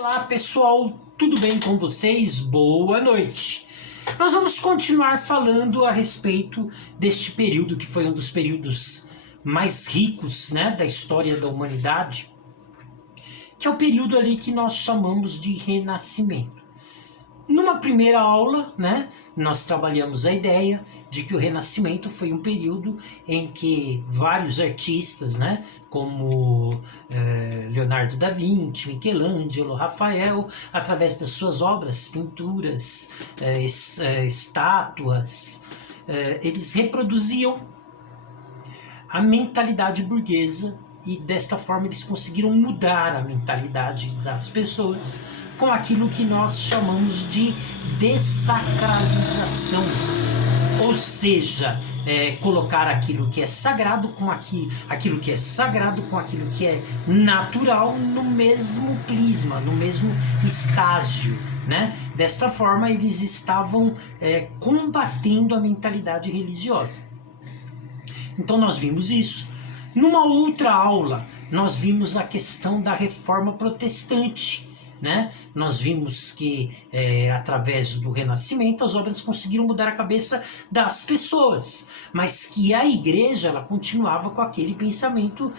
Olá pessoal, tudo bem com vocês? Boa noite! Nós vamos continuar falando a respeito deste período que foi um dos períodos mais ricos, né, da história da humanidade, que é o período ali que nós chamamos de Renascimento. Numa primeira aula, né, nós trabalhamos a ideia de que o Renascimento foi um período em que vários artistas, né, como Leonardo da Vinci, Michelangelo, Rafael, através das suas obras, pinturas, estátuas, eles reproduziam a mentalidade burguesa e desta forma eles conseguiram mudar a mentalidade das pessoas com aquilo que nós chamamos de dessacralização, ou seja, colocar aquilo que é sagrado com aquilo que é sagrado com aquilo que é natural no mesmo prisma, no mesmo estágio, né? Desta forma eles estavam combatendo a mentalidade religiosa. Então nós vimos isso. Numa outra aula nós vimos a questão da Reforma Protestante, né? Nós vimos que através do Renascimento as obras conseguiram mudar a cabeça das pessoas, mas que a igreja ela continuava com aquele pensamento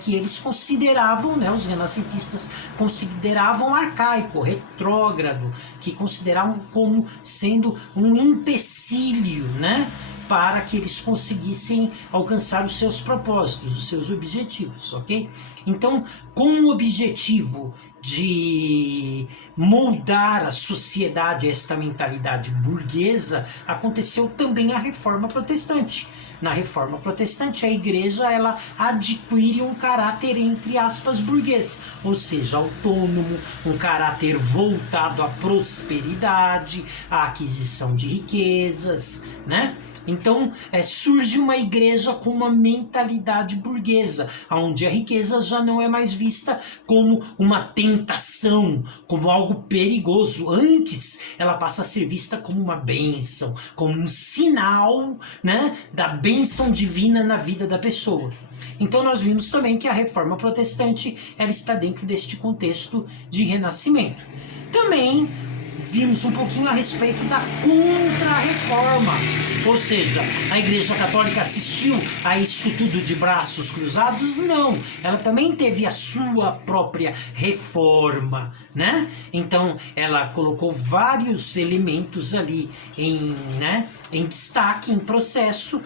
que eles consideravam, né, os renascentistas consideravam arcaico, retrógrado, que consideravam como sendo um empecilho, né, para que eles conseguissem alcançar os seus propósitos, os seus objetivos, ok? Então, com o objetivo de moldar a sociedade a esta mentalidade burguesa, aconteceu também a Reforma Protestante. Na Reforma Protestante, a igreja ela adquire um caráter, entre aspas, burguês, ou seja, autônomo, um caráter voltado à prosperidade, à aquisição de riquezas, né? Então surge uma igreja com uma mentalidade burguesa, onde a riqueza já não é mais vista como uma tentação, como algo perigoso. Antes ela passa a ser vista como uma bênção, como um sinal, né, da bênção divina na vida da pessoa. Então nós vimos também que a Reforma Protestante ela está dentro deste contexto de renascimento. Também vimos um pouquinho a respeito da Contra-Reforma, ou seja, a Igreja Católica assistiu a isso tudo de braços cruzados? Não, ela também teve a sua própria reforma, né? Então ela colocou vários elementos ali em destaque, em processo,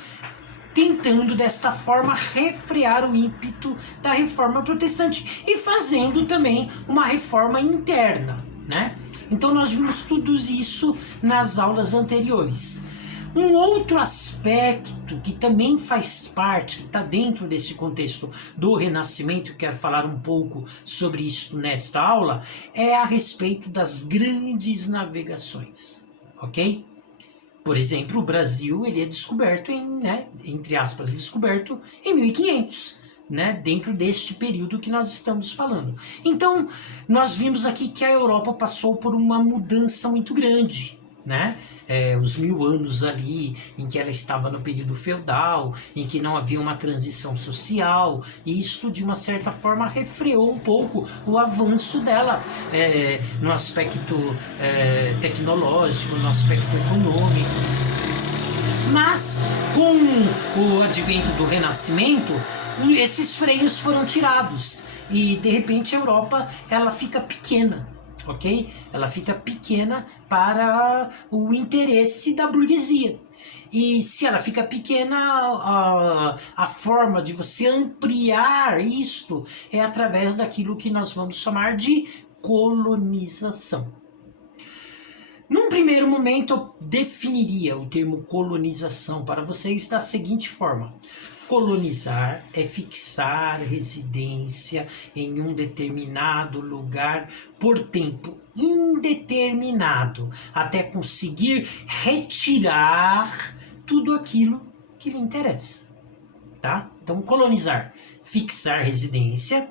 tentando desta forma refrear o ímpeto da Reforma Protestante e fazendo também uma reforma interna, né? Então nós vimos tudo isso nas aulas anteriores. Um outro aspecto que também faz parte, que está dentro desse contexto do Renascimento, eu quero falar um pouco sobre isso nesta aula, é a respeito das grandes navegações, ok? Por exemplo, o Brasil ele é descoberto entre aspas, descoberto em 1500. Né, dentro deste período que nós estamos falando. Então, nós vimos aqui que a Europa passou por uma mudança muito grande, né? Os 1000 anos ali, em que ela estava no período feudal, em que não havia uma transição social, e isso, de uma certa forma, refreou um pouco o avanço dela no aspecto tecnológico, no aspecto econômico. Mas, com o advento do Renascimento, esses freios foram tirados e de repente a Europa ela fica pequena, ok? Ela fica pequena para o interesse da burguesia. E se ela fica pequena, a forma de você ampliar isto é através daquilo que nós vamos chamar de colonização. Num primeiro momento eu definiria o termo colonização para vocês da seguinte forma: colonizar é fixar residência em um determinado lugar por tempo indeterminado, até conseguir retirar tudo aquilo que lhe interessa, tá? Então, colonizar, fixar residência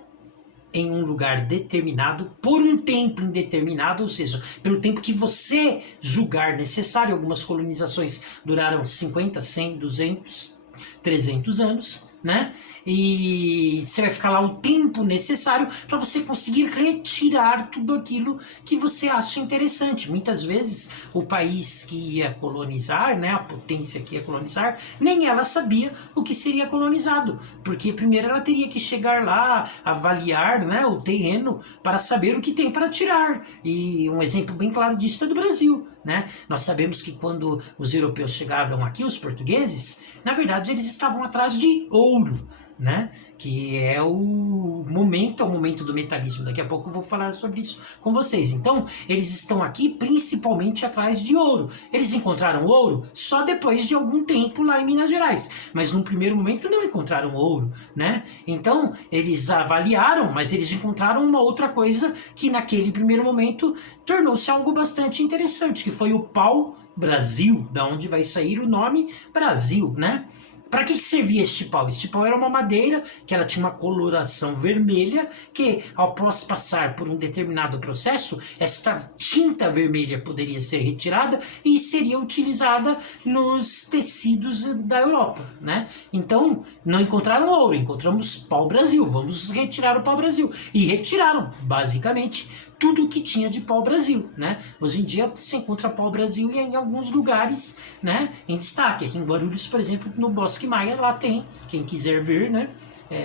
em um lugar determinado por um tempo indeterminado, ou seja, pelo tempo que você julgar necessário. Algumas colonizações duraram 50, 100, 200, 300 anos, né? e você vai ficar lá o tempo necessário para você conseguir retirar tudo aquilo que você acha interessante. Muitas vezes o país que ia colonizar, né, a potência que ia colonizar, nem ela sabia o que seria colonizado, porque primeiro ela teria que chegar lá, avaliar, né, o terreno para saber o que tem para tirar. E um exemplo bem claro disso é do Brasil, né? Nós sabemos que quando os europeus chegaram aqui, os portugueses, na verdade eles estavam atrás de ouro, né? Que é o momento do metalismo. Daqui a pouco eu vou falar sobre isso com vocês. Então, eles estão aqui principalmente atrás de ouro. Eles encontraram ouro só depois de algum tempo lá em Minas Gerais, mas num primeiro momento não encontraram ouro, né? Então, eles avaliaram, mas eles encontraram uma outra coisa que naquele primeiro momento tornou-se algo bastante interessante, que foi o pau-brasil, da onde vai sair o nome Brasil, né? Para que servia este pau? Este pau era uma madeira que ela tinha uma coloração vermelha, que após passar por um determinado processo, esta tinta vermelha poderia ser retirada e seria utilizada nos tecidos da Europa, né? Então, não encontraram ouro, encontramos pau-brasil, vamos retirar o pau-brasil. E retiraram, basicamente, tudo o que tinha de pau-brasil, né? Hoje em dia você encontra pau-brasil em alguns lugares, né, em destaque. Aqui em Guarulhos, por exemplo, no Bosque Maia, lá tem, quem quiser ver, né,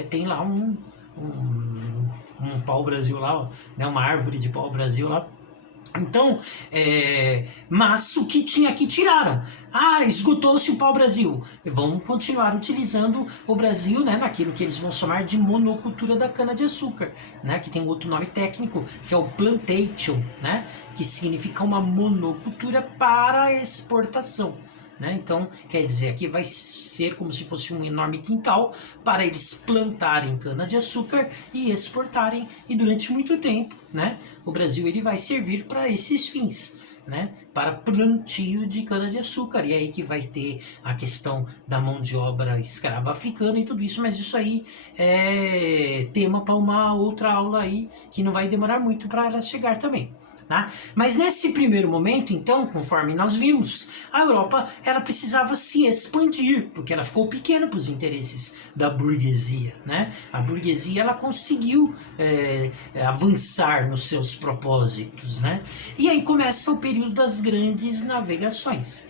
tem lá um pau-brasil lá, né, uma árvore de pau-brasil lá. Então, mas o que tinha aqui tiraram. Ah, esgotou-se o pau-brasil. Vamos continuar utilizando o Brasil, né, naquilo que eles vão chamar de monocultura da cana-de-açúcar, né, que tem outro nome técnico, que é o plantation, né, que significa uma monocultura para exportação. Né? Então, quer dizer, aqui vai ser como se fosse um enorme quintal para eles plantarem cana-de-açúcar e exportarem, e durante muito tempo, né, o Brasil ele vai servir para esses fins, né, para plantio de cana-de-açúcar, e aí que vai ter a questão da mão de obra escrava africana e tudo isso, mas isso aí é tema para uma outra aula aí, que não vai demorar muito para ela chegar também. Tá? Mas nesse primeiro momento, então, conforme nós vimos, a Europa ela precisava se expandir, porque ela ficou pequena para os interesses da burguesia, né? A burguesia ela conseguiu avançar nos seus propósitos, né? E aí começa o período das grandes navegações.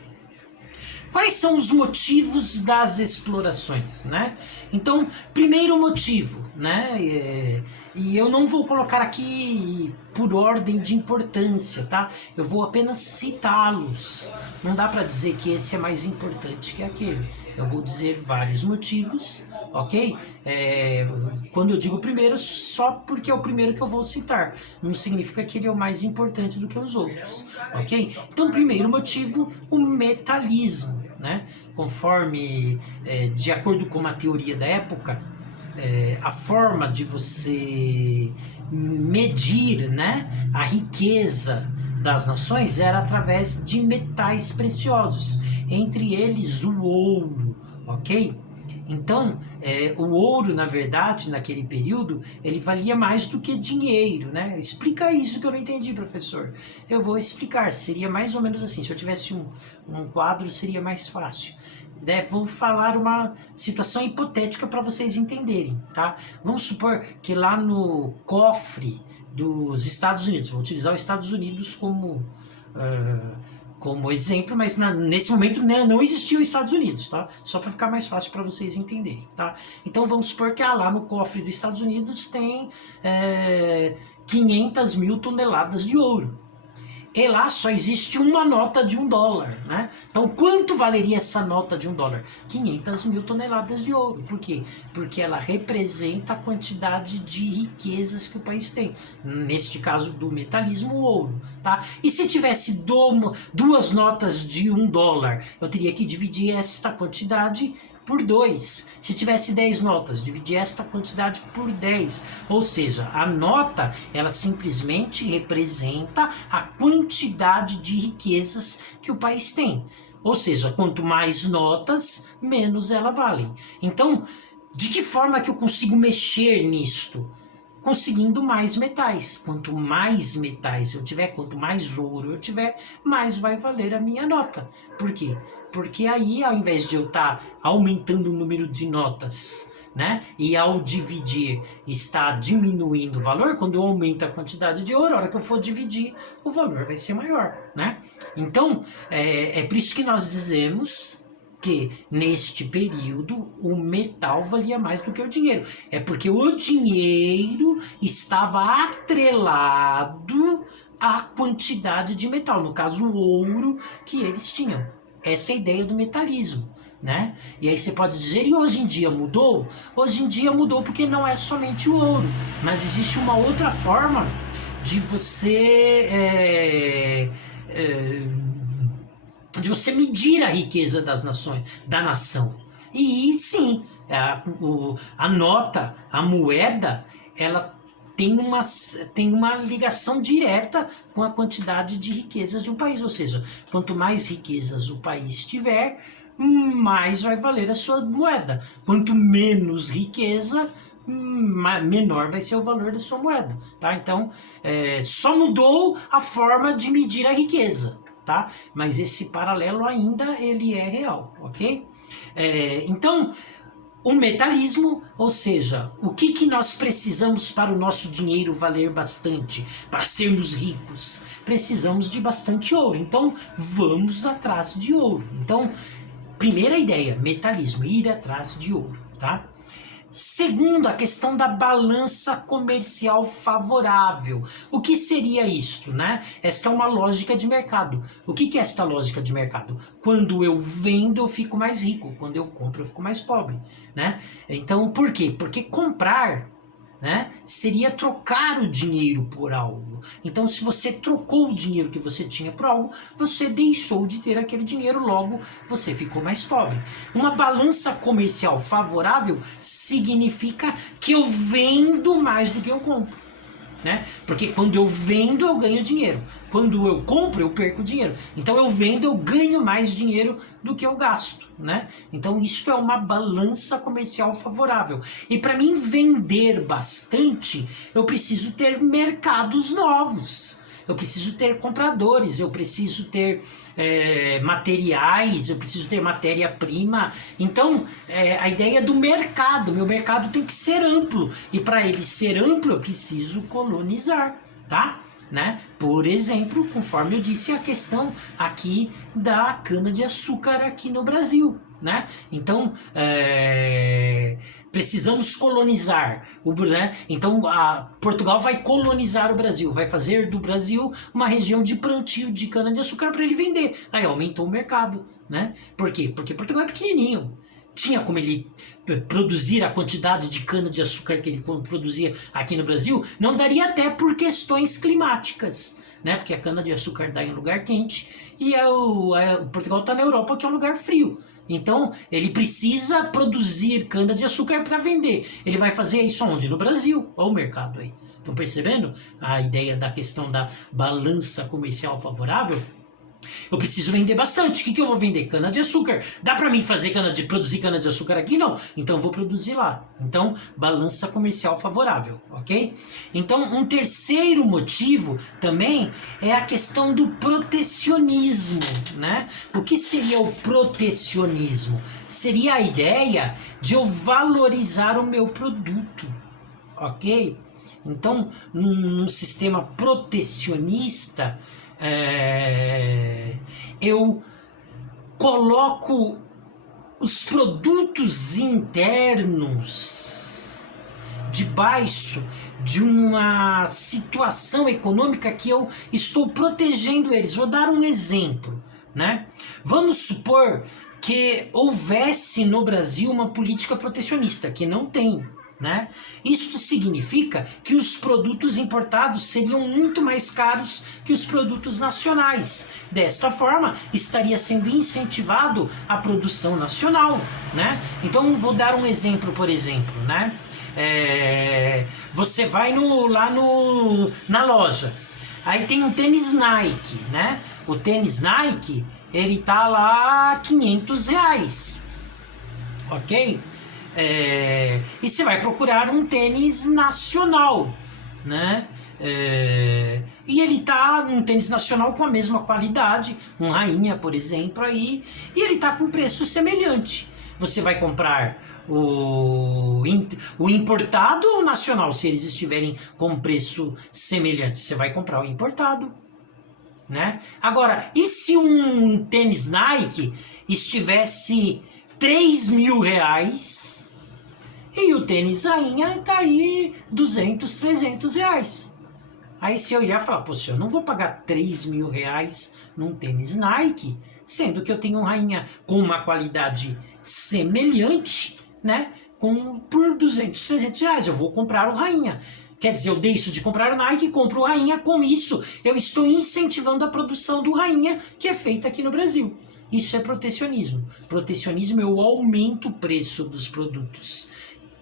Quais são os motivos das explorações, né? Então, primeiro motivo, né? E eu não vou colocar aqui por ordem de importância, tá? Eu vou apenas citá-los. Não dá para dizer que esse é mais importante que aquele. Eu vou dizer vários motivos, ok? Quando eu digo primeiro, só porque é o primeiro que eu vou citar. Não significa que ele é o mais importante do que os outros, ok? Então, primeiro motivo, o metalismo, né? Conforme, de acordo com uma teoria da época, a forma de você medir, né, a riqueza das nações era através de metais preciosos, entre eles o ouro, ok? Então, o ouro, na verdade, naquele período, ele valia mais do que dinheiro, né? Explica isso que eu não entendi, professor. Eu vou explicar, seria mais ou menos assim, se eu tivesse um quadro, seria mais fácil. Vou falar uma situação hipotética para vocês entenderem, tá? Vamos supor que lá no cofre dos Estados Unidos, vou utilizar os Estados Unidos como exemplo, mas nesse momento, né, não existia os Estados Unidos, tá? Só para ficar mais fácil para vocês entenderem, tá? Então vamos supor que lá no cofre dos Estados Unidos tem 500 mil toneladas de ouro. E lá só existe uma nota de $1, né? Então, quanto valeria essa nota de $1? 500 mil toneladas de ouro. Por quê? Porque ela representa a quantidade de riquezas que o país tem. Neste caso do metalismo, o ouro, tá? E se tivesse duas notas de $1, eu teria que dividir esta quantidade por 2. Se tivesse 10 notas, dividir esta quantidade por 10. Ou seja, a nota, ela simplesmente representa a quantidade de riquezas que o país tem. Ou seja, quanto mais notas, menos ela vale. Então, de que forma que eu consigo mexer nisto? Conseguindo mais metais. Quanto mais metais eu tiver, quanto mais ouro eu tiver, mais vai valer a minha nota. Por quê? Porque aí, ao invés de eu estar aumentando o número de notas né? E ao dividir está diminuindo o valor. Quando eu aumento a quantidade de ouro, a hora que eu for dividir, o valor vai ser maior, né? Então, é por isso que nós dizemos que neste período o metal valia mais do que o dinheiro. É porque o dinheiro estava atrelado à quantidade de metal, no caso o ouro que eles tinham. Essa é a ideia do metalismo, né? E aí você pode dizer, e hoje em dia mudou? Hoje em dia mudou porque não é somente o ouro, mas existe uma outra forma de você de você medir a riqueza das nações, da nação. E sim, a nota, a moeda, ela tem uma ligação direta com a quantidade de riquezas de um país. Ou seja, quanto mais riquezas o país tiver, mais vai valer a sua moeda. Quanto menos riqueza, menor vai ser o valor da sua moeda. Tá? Então, só mudou a forma de medir a riqueza. Tá? Mas esse paralelo ainda ele é real, ok? Então, o metalismo, ou seja, o que nós precisamos para o nosso dinheiro valer bastante, para sermos ricos? Precisamos de bastante ouro, então vamos atrás de ouro. Então, primeira ideia, metalismo, ir atrás de ouro, tá? Segundo, a questão da balança comercial favorável. O que seria isto, né? Esta é uma lógica de mercado. O que é esta lógica de mercado? Quando eu vendo, eu fico mais rico. Quando eu compro, eu fico mais pobre, né? Então, por quê? Porque comprar, né, seria trocar o dinheiro por algo. Então, se você trocou o dinheiro que você tinha por algo, você deixou de ter aquele dinheiro, logo você ficou mais pobre. Uma balança comercial favorável significa que eu vendo mais do que eu compro, né? Porque quando eu vendo, eu ganho dinheiro. Quando eu compro, eu perco dinheiro. Então eu vendo, eu ganho mais dinheiro do que eu gasto, né? Então isso é uma balança comercial favorável. E para mim vender bastante, eu preciso ter mercados novos. Eu preciso ter compradores, eu preciso ter materiais, eu preciso ter matéria-prima. Então, a ideia do mercado, meu mercado tem que ser amplo. E para ele ser amplo, eu preciso colonizar, tá? Né? Por exemplo, conforme eu disse, a questão aqui da cana-de-açúcar aqui no Brasil, né? Então, precisamos colonizar, né? Então, Portugal vai colonizar o Brasil, vai fazer do Brasil uma região de plantio de cana-de-açúcar para ele vender. Aí aumentou o mercado, né? Por quê? Porque Portugal é pequenininho. Tinha como ele produzir a quantidade de cana-de-açúcar que ele produzia aqui no Brasil, não daria até por questões climáticas, né? Porque a cana-de-açúcar dá em lugar quente e Portugal está na Europa, que é um lugar frio. Então, ele precisa produzir cana-de-açúcar para vender. Ele vai fazer isso onde? No Brasil. Olha o mercado aí. Estão percebendo a ideia da questão da balança comercial favorável? Eu preciso vender bastante. O que eu vou vender? Cana-de-açúcar. Dá para mim produzir cana-de-açúcar aqui? Não. Então eu vou produzir lá. Então, balança comercial favorável, ok? Então, um terceiro motivo também é a questão do protecionismo, né? O que seria o protecionismo? Seria a ideia de eu valorizar o meu produto, ok? Então, num sistema protecionista, eu coloco os produtos internos debaixo de uma situação econômica que eu estou protegendo eles. Vou dar um exemplo, né? Vamos supor que houvesse no Brasil uma política protecionista, que não tem, né? Isso significa que os produtos importados seriam muito mais caros que os produtos nacionais. Desta forma, estaria sendo incentivado a produção nacional, né? Então, vou dar um exemplo, por exemplo, né? Você vai na loja, aí tem um tênis Nike, né? O tênis Nike, ele tá lá R$500, ok? E você vai procurar um tênis nacional, né? E ele tá um tênis nacional com a mesma qualidade, um Rainha, por exemplo, aí, e ele tá com preço semelhante. Você vai comprar o importado ou o nacional? Se eles estiverem com preço semelhante, você vai comprar o importado, né? Agora, e se um tênis Nike estivesse R$ 3.000 e o tênis Rainha tá aí R$ 200, R$ 300? Aí se eu iria falar, poxa, eu não vou pagar R$ 3.000 num tênis Nike, sendo que eu tenho um Rainha com uma qualidade semelhante, né? Por R$ 200, R$ 300. Eu vou comprar o Rainha. Quer dizer, eu deixo de comprar o Nike e compro o Rainha. Com isso, eu estou incentivando a produção do Rainha, que é feita aqui no Brasil. Isso é protecionismo. Protecionismo, eu aumento o preço dos produtos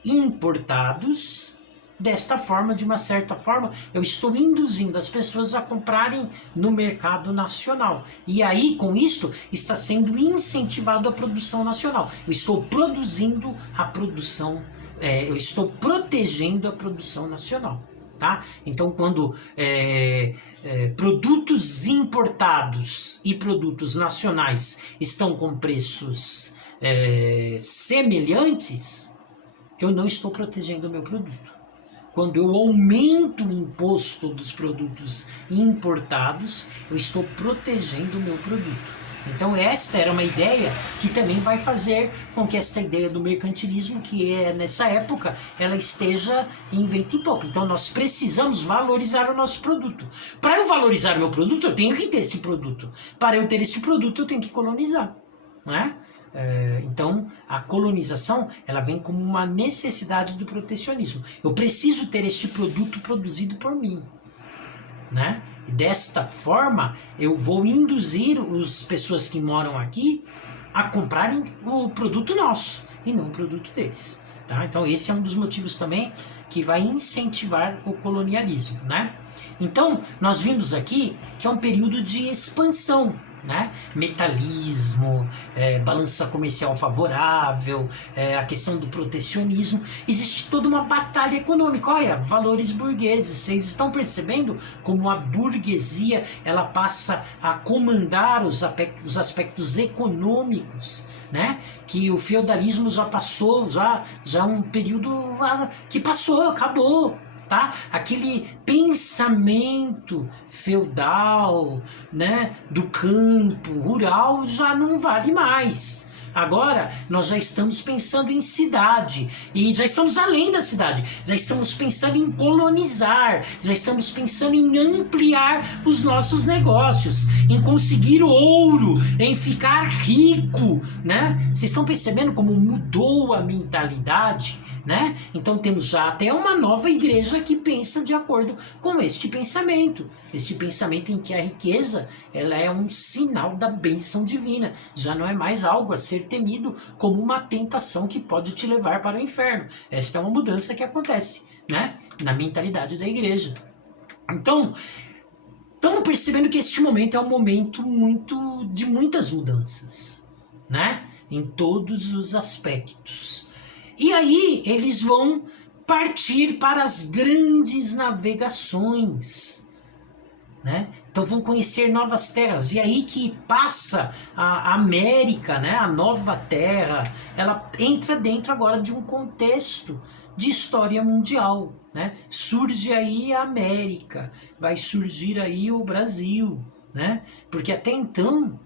importados. Desta forma, de uma certa forma, eu estou induzindo as pessoas a comprarem no mercado nacional. E aí, com isso, está sendo incentivado a produção nacional. Eu estou produzindo a produção, eu estou protegendo a produção nacional. Tá? Então, quando produtos importados e produtos nacionais estão com preços semelhantes, eu não estou protegendo o meu produto. Quando eu aumento o imposto dos produtos importados, eu estou protegendo o meu produto. Então esta era uma ideia que também vai fazer com que esta ideia do mercantilismo, que é nessa época, ela esteja em vento e popa. Então nós precisamos valorizar o nosso produto. Para eu valorizar o meu produto, eu tenho que ter esse produto. Para eu ter esse produto, eu tenho que colonizar, não é? Então a colonização, ela vem como uma necessidade do protecionismo. Eu preciso ter este produto produzido por mim, né? E desta forma eu vou induzir as pessoas que moram aqui a comprarem o produto nosso e não o produto deles, tá? Então esse é um dos motivos também que vai incentivar o colonialismo, né? Então nós vimos aqui que é um período de expansão, né? Metalismo, balança comercial favorável, a questão do protecionismo. Existe toda uma batalha econômica. Olha, valores burgueses. Vocês estão percebendo como a burguesia ela passa a comandar os aspectos econômicos, né? Que o feudalismo já passou, já um período que passou, acabou. Tá? Aquele pensamento feudal, né, do campo rural já não vale mais. Agora nós já estamos pensando em cidade, e já estamos além da cidade, já estamos pensando em colonizar, já estamos pensando em ampliar os nossos negócios, em conseguir ouro, em ficar rico, né? Vocês estão percebendo como mudou a mentalidade, né? Então temos já até uma nova igreja que pensa de acordo com este pensamento em que a riqueza ela é um sinal da bênção divina, já não é mais algo a ser temido como uma tentação que pode te levar para o inferno. Esta é uma mudança que acontece, né, na mentalidade da igreja. Então estamos percebendo que este momento é um momento de muitas mudanças, né, em todos os aspectos. E aí eles vão partir para as grandes navegações, né? Então vão conhecer novas terras. E aí que passa a América, né? A nova terra, ela entra dentro agora de um contexto de história mundial, né? Surge aí a América, vai surgir aí o Brasil, né? Porque até então,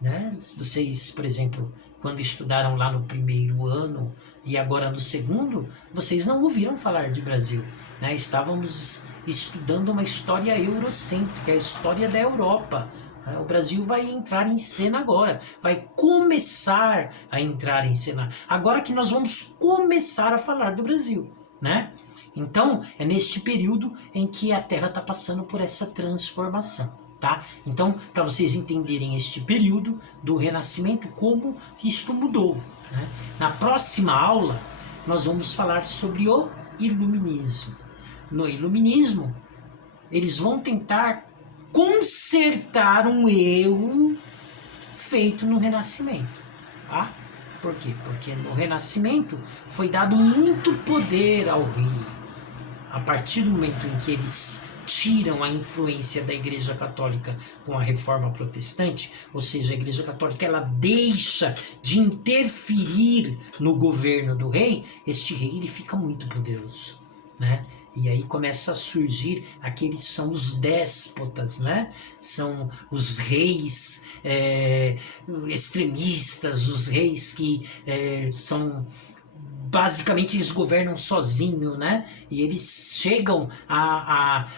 né? Vocês, por exemplo, quando estudaram lá no primeiro ano e agora no segundo, vocês não ouviram falar de Brasil, né? Estávamos estudando uma história eurocêntrica, a história da Europa. O Brasil vai entrar em cena agora, vai começar a entrar em cena. Agora que nós vamos começar a falar do Brasil, né? Então, é neste período em que a Terra está passando por essa transformação. Tá? Então, para vocês entenderem este período do Renascimento, como isto mudou, né? Na próxima aula, nós vamos falar sobre o Iluminismo. No Iluminismo, eles vão tentar consertar um erro feito no Renascimento. Tá? Por quê? Porque no Renascimento foi dado muito poder ao rei. A partir do momento em que eles tiram a influência da Igreja Católica com a Reforma Protestante, ou seja, a Igreja Católica ela deixa de interferir no governo do rei, este rei ele fica muito poderoso, né? E aí começa a surgir aqueles são os déspotas, né? São os reis extremistas, os reis que são basicamente eles governam sozinho, né? E eles chegam a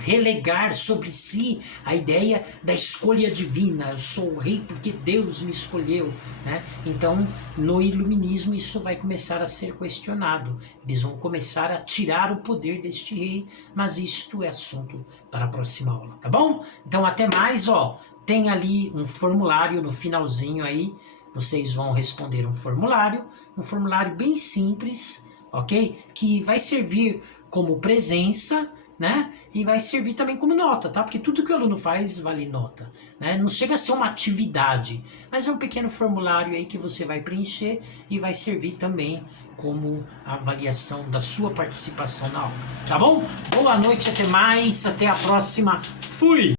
relegar sobre si a ideia da escolha divina. Eu sou o rei porque Deus me escolheu, né? Então, no iluminismo isso vai começar a ser questionado. Eles vão começar a tirar o poder deste rei, mas isto é assunto para a próxima aula, tá bom? Então, até mais, ó. Tem ali um formulário no finalzinho aí. Vocês vão responder um formulário bem simples, ok? Que vai servir como presença, né? E vai servir também como nota, tá? Porque tudo que o aluno faz vale nota, né? Não chega a ser uma atividade, mas é um pequeno formulário aí que você vai preencher e vai servir também como avaliação da sua participação na aula, tá bom? Boa noite, até mais, até a próxima. Fui!